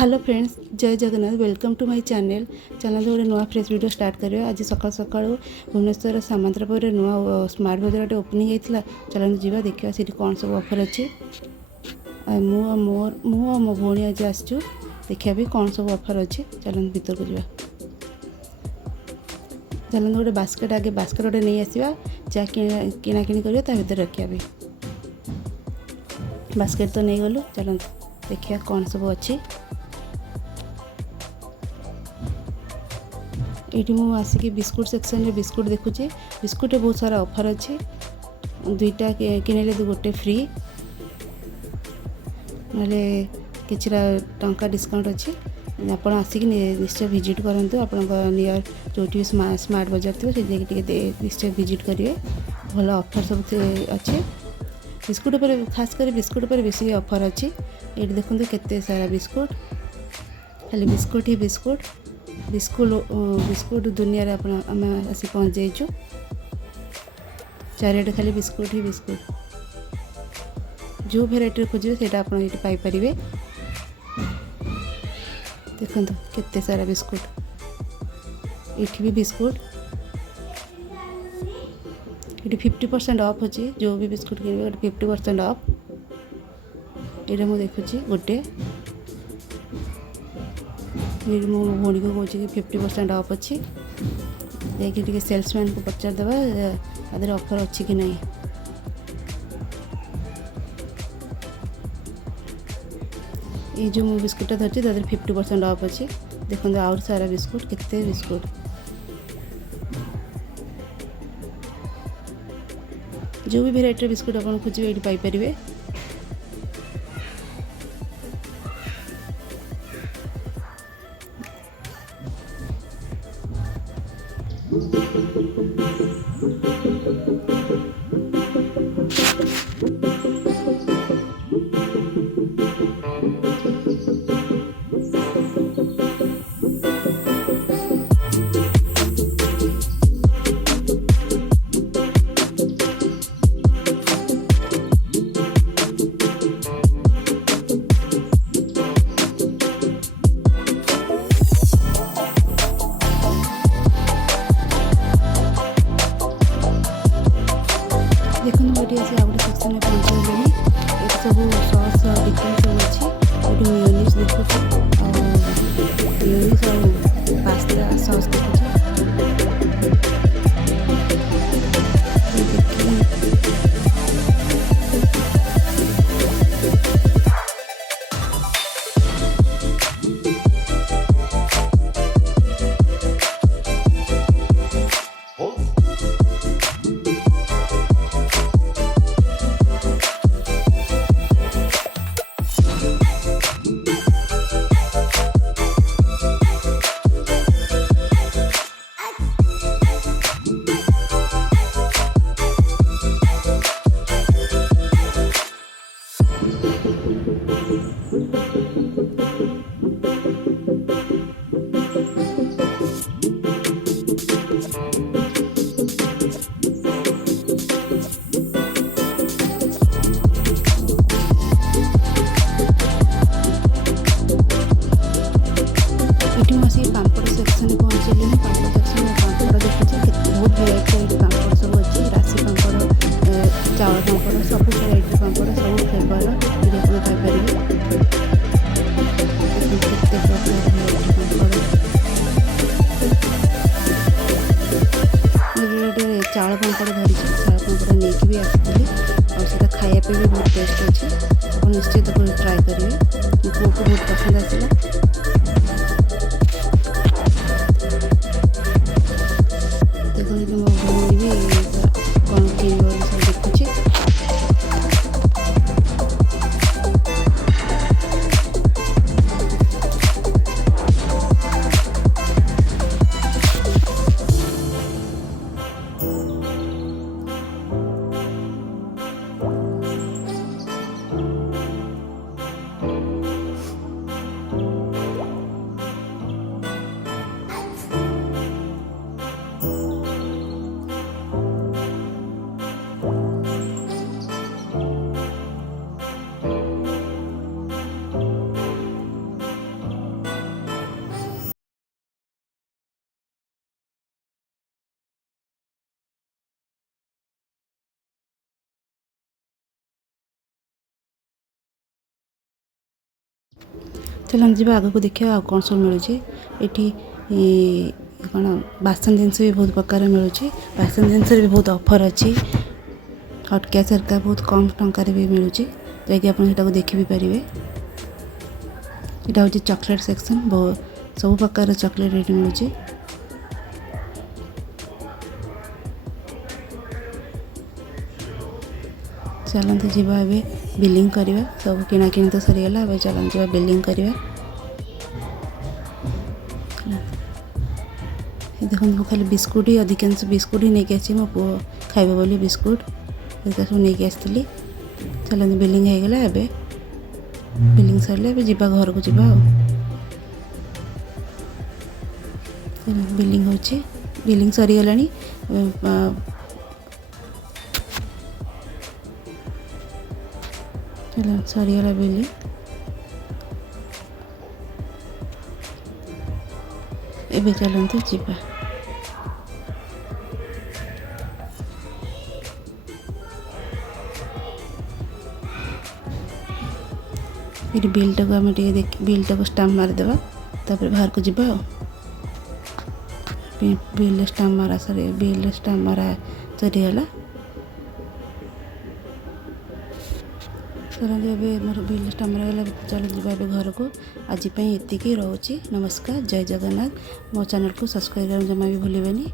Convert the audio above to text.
Hello friends, जय Jagannath. Welcome to my channel गोटे नुआ फ्रेश वीडियो स्टार्ट करिए। आज सकाल सकाल भुवनेश्वर सामंतरापुर नुआ स्मार्ट बजार ओपनिंग होता। चलते जावा देखा सी कौन सब ऑफर अच्छी। मो मो भौणी आज आसचु देखा भी कौन सब ऑफर अच्छी। चलते भीतर को जावा। चलते गोटे बास्केट आगे बास्केट गोटे नहीं आसवा जहाँ किणाकिणी कर भर रखा भी। बास्केट तो नहीं गलु। चलते देखिए कौन सब अच्छी। ये मुझे आसिक बिस्कुट सेक्शन रे बिस्कुट देखुचे। बिस्कुट बहुत सारा ऑफर अच्छी। दुईटा किणले गोटे फ्री ना किछरा टंका डिस्काउंट अच्छी। आप आसिक निश्चय विजिट करूँ। आप नियर जो भी स्मार्ट बजार थी निश्चय विजिट करेंगे। भल ऑफर सब अच्छे। बिस्कुट पर खास कर बिस्कुट पर बेसी ऑफर अच्छी। ये देखो केते सारा बिस्कुट, खाली बिस्कुट ही बिस्कुट। बिस्कुट दुनिया रे आम आसी पहुँच जाइचु। चारिटे खाली बिस्कुट ही बिस्कुट। जो भेराइटी खोजे से आप पाइपर। देखो केते सारा बिस्कुट। ये भी बिस्कुट ये 50% ऑफ अच्छी। जो भी बिस्कुट किनबे 50% ऑफ। ये मुझे देखुची गोटे मो भौणी को कहे कि 50% ऑफ अच्छी। देखिए सेल्समैन को पचारदेवा आदि ऑफर अच्छी कि नहीं। ये जो मो बिस्कुट धरती 50% ऑफ अच्छी। देखो आउर सारा बिस्कुट केते बिस्कुट। जो भी भेराइटी बिस्कुट आप खोजे ये पाइपर। देखो ये आसे आउट सेक्शन में पहुँचे। ये सब सॉस डिफरेंट सब अच्छी। ये मेयोनीज देखुचे मेयोनीज और पास्ता सॉस देखुचे। पापड़ सेक्शन पहुँचे। पापड़ सेक्शन में पापड़ देखुचे बहुत भेराइटी पापड़ सब अच्छी। राशि पापड़ चावल पापड़ सब भेराइटी पापड़ सब फ्लेवर चावल पापड़ धरी। चावल पापड़ नहीं भी आसी और खाया भी बहुत टेस्ट अच्छे। आप निश्चित ट्राए करेंगे। मो पुओ को बहुत पसंद आसला। मो भौणी भी कौन कि सब देखुचे। चलते जी आग को देखिए आ कौन सब मिलूँ ये कौन बासन जिनस भी बहुत प्रकार मिलूँ बासन जिनस भी बहुत ऑफर अच्छी हटकेस सरकार बहुत कम टंकार भी मिलूँ जैकि आप देखी भी पारे। यहाँ हूँ चॉकलेट सेक्शन सब प्रकार चॉकलेट ये मिलूँ। चलते जीवा ए बिलिंग करवा सब किणाकिणी तो सरीगला अब चलते जीवा बिलिंग करवा। देखो मैं खाली बिस्कुट ही अधिकांश बिस्कुट ही नहीं आसी मो पु खाइबे बोली बिस्कुट सब नहीं आसती। चलते बिलिंग हो गला एबे बिलिंग सरले एबे जीवा घर को जीवा बिलिंग होची बिलिंग सरीगलानी सरीगला बिलिंग एबे चलते जीवा। ये बिलटा को आम देख बिलटा को स्टाम्प मारिदेवा तापर बाहर को जीवा बिल स्टाम्प मारा सरी बिल स्टाम्प मारा सरीगला। चलो ए मोर बिल स्टाम्प मारागला चलो जीवा घर को आज एतिकी रोचे। नमस्कार जय जगन्नाथ। मो चैनल को सब्सक्राइब जमा भी भूलें।